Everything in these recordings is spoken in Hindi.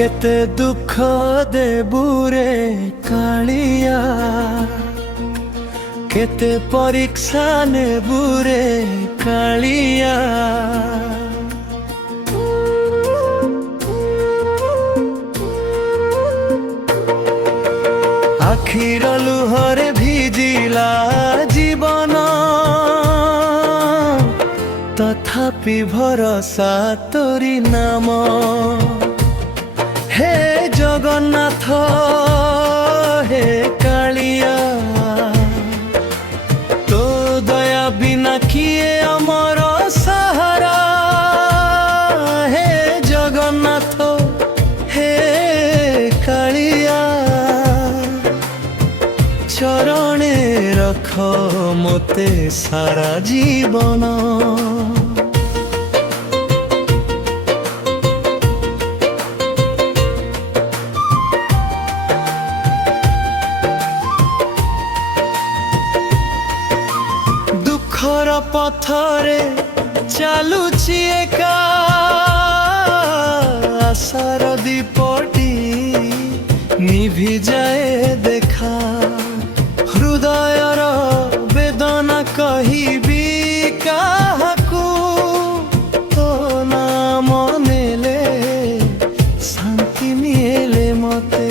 केते दुख देबुरे कालिया केते परीक्षा नेबुरे कालिया आखिर लुहरे भिजिला जीवन तथापि भरोसा तोरी नाम हे जगन्नाथ हे कालिया तो दया बिना किए अमर सहारा हे जगन्नाथ हे कालिया चरणे रख मोते सारा जीवन दुखर पथरे चालुची एका आशार दीपटी निभि जाए देखा हृदयर वेदना कहिबी काहाकू तो नाम नेले शांति मिले मते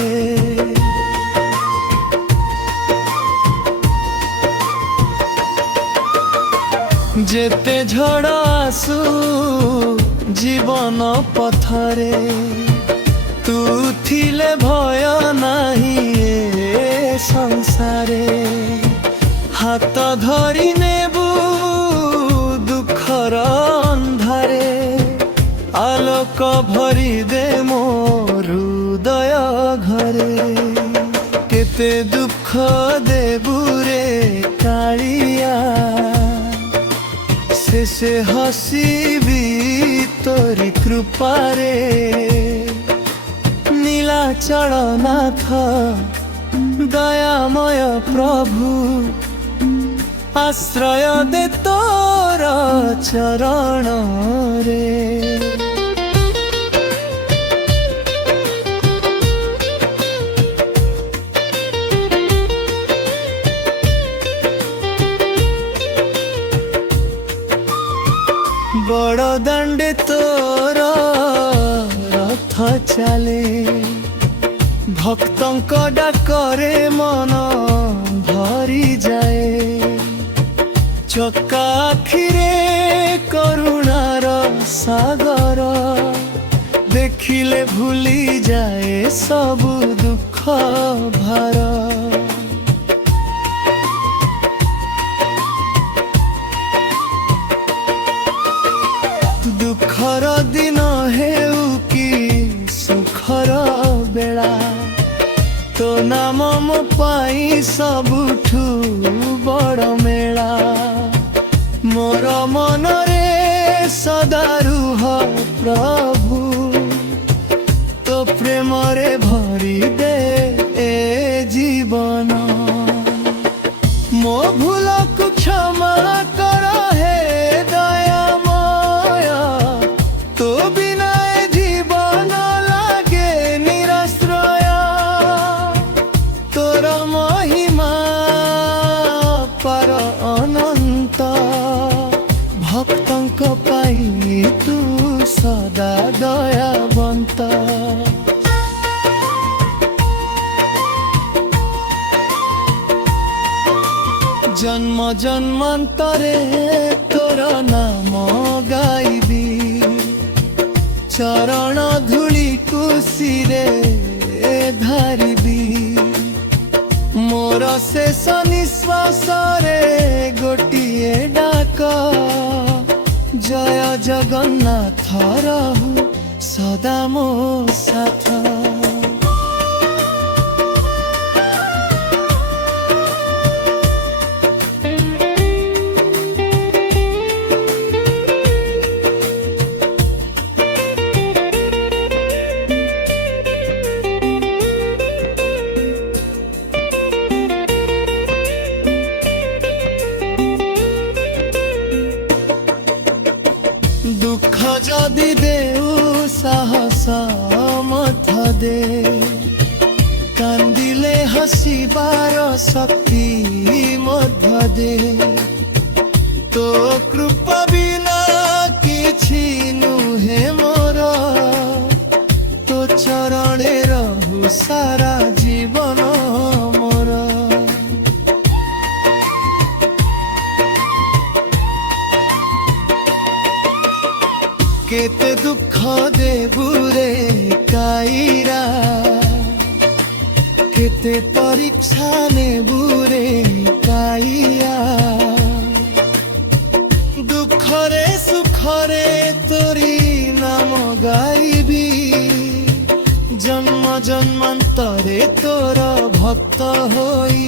जेते झड़ आसू जीवन पथरे तू थिले भय नाही ए संसारे हाथ धरी नेबू दुखर अंधारे आलोक भरी दे मो हृदय घरे केते दुख देबुरे कालिया शेषे हसीबी तोरी कृपारे नीलाचल नाथ दयामय प्रभु आश्रय दे तोर चरण रे बड़ दांडे तोर रथ चले भक्तंक डाकरे मन भरी जाए चका आखिरे करुणार सागर देखिले भूली जाए सबु दुख भार दुखर दिन हेउ कि सुखर बेला तो नाम मो पाई सबुठू बड़ मेला मोर मन रे सदा रुह प्रभु तो प्रेम रे भरी दे ए जीवन मो भूल को क्षमा कर हे दयामय तो बिना ए जीवन लागे निराश्रय तोर महिमा पर अनंत भक्तंक पाई तू सदा दयावंत जन्म जन्मांतरे तोर नाम गाइबी चरण धूली कुशीरे धारिबी मोर शेष निश्वास रे गोटिए डाक जय जगन्नाथ रहु सदा मो साथ दुख जदि देउ साहस मथ दे कांदिले हसिबार शक्ति मध्य दे तो कृपा बिना किछि नुहे मोर तो चरणे रहु सारा जीवन मोर केते दुख देबुरे काईरा केते परीक्षा नेबुरे काईया दुखरे सुखरे तोरी नाम गाइबी जन्म जन्मांतरे तोर भक्त होई